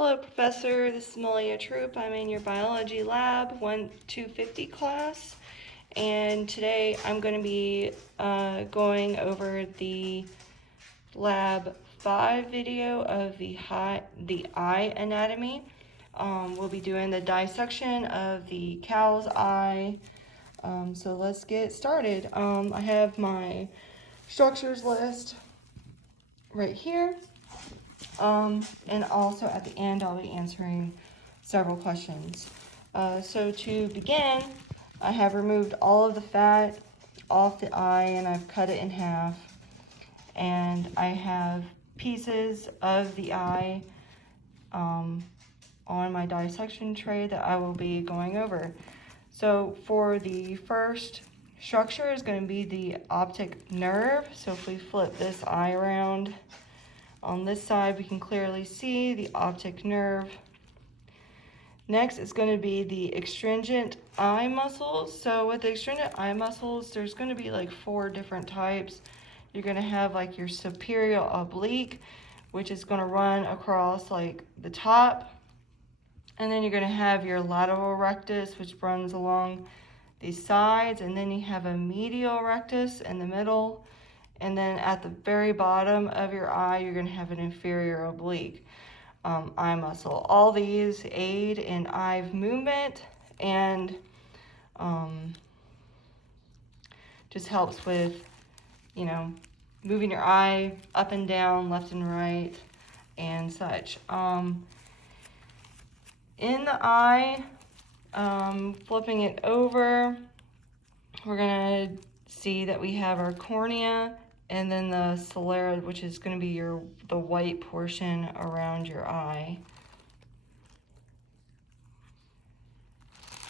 Hello, Professor. This is Malia Troop. I'm in your biology lab 250 class, and today I'm going to be going over the lab 5 video of the eye anatomy. We'll be doing the dissection of the cow's eye. So let's get started. I have my structures list right here. And also at the end, I'll be answering several questions. So to begin, I have removed all of the fat off the eye and I've cut it in half. And I have pieces of the eye on my dissection tray that I will be going over. So for the first structure is going to be the optic nerve. So if we flip this eye around, on this side, we can clearly see the optic nerve. Next is going to be the extrinsic eye muscles. So with the extrinsic eye muscles, there's going to be like 4 different types. You're going to have like your superior oblique, which is going to run across like the top. And then you're going to have your lateral rectus, which runs along the sides. And then you have a medial rectus in the middle. And then at the very bottom of your eye, you're going to have an inferior oblique eye muscle. All these aid in eye movement and just helps with, moving your eye up and down, left and right, and such. In the eye, flipping it over, we're going to see that we have our cornea and then the sclera, which is going to be the white portion around your eye.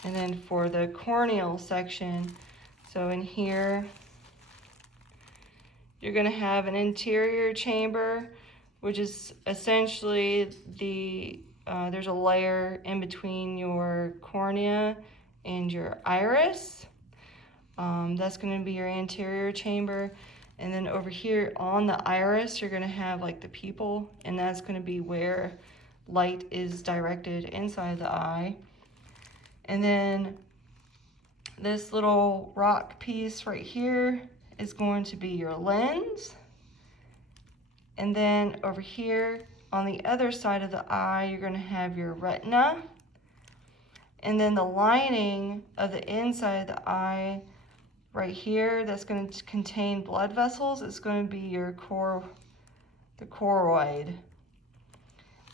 And then for the corneal section, so in here, you're going to have an anterior chamber, which is essentially there's a layer in between your cornea and your iris. That's going to be your anterior chamber. And then over here on the iris, you're going to have like the pupil, and that's going to be where light is directed inside the eye. And then this little rock piece right here is going to be your lens. And then over here on the other side of the eye, you're going to have your retina. And then the lining of the inside of the eye right here, that's going to contain blood vessels. It's going to be your the choroid.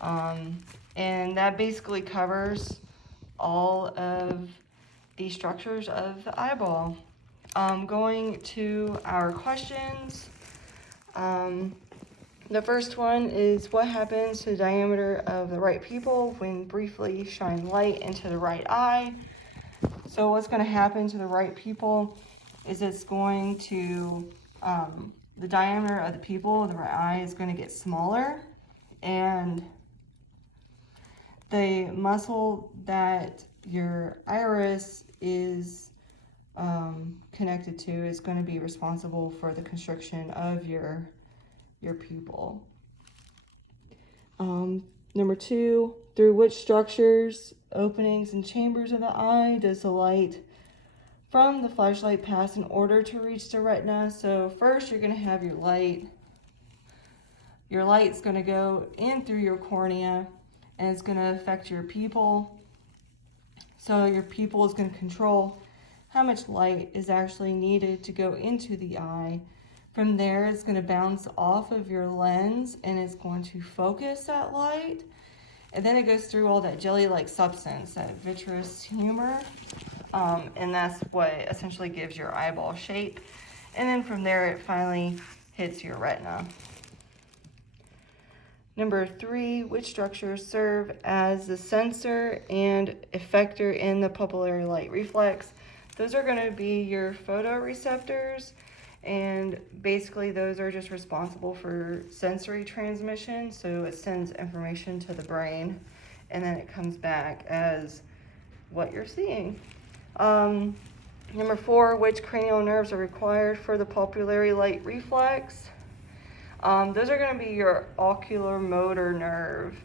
And that basically covers all of the structures of the eyeball. Going to our questions. The first one is, what happens to the diameter of the right pupil when briefly shine light into the right eye? So what's going to happen to the right pupil is it's going to, the diameter of the pupil of the right eye is going to get smaller, and the muscle that your iris is connected to is going to be responsible for the constriction of your pupil. Number 2, through which structures, openings, and chambers of the eye does the light from the flashlight pass in order to reach the retina? So first you're going to have your light. Your light's going to go in through your cornea, and it's going to affect your pupil. So your pupil is going to control how much light is actually needed to go into the eye. From there, it's going to bounce off of your lens, and it's going to focus that light. And then it goes through all that jelly-like substance, that vitreous humor. And that's what essentially gives your eyeball shape. And then from there, it finally hits your retina. Number 3, which structures serve as the sensor and effector in the pupillary light reflex? Those are going to be your photoreceptors, and basically those are just responsible for sensory transmission. So it sends information to the brain, and then it comes back as what you're seeing. Number 4, which cranial nerves are required for the pupillary light reflex? Those are going to be your oculomotor nerve.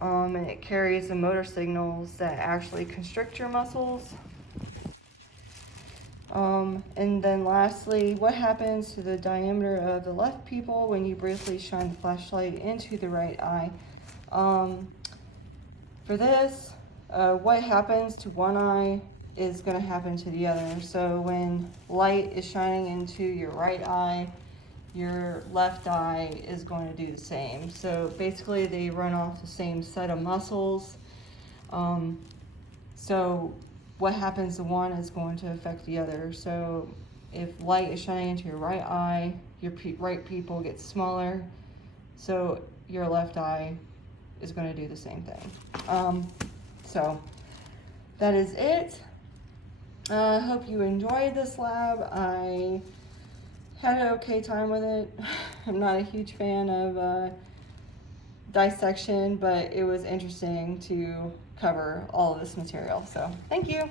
and it carries the motor signals that actually constrict your muscles. And then lastly, what happens to the diameter of the left pupil when you briefly shine the flashlight into the right eye? For this, what happens to one eye is going to happen to the other. So when light is shining into your right eye, your left eye is going to do the same. So basically they run off the same set of muscles. So what happens to one is going to affect the other. So if light is shining into your right eye, your right pupil gets smaller, so your left eye is going to do the same thing. So that is it. I hope you enjoyed this lab. I had an okay time with it. I'm not a huge fan of dissection, but it was interesting to cover all of this material. So thank you.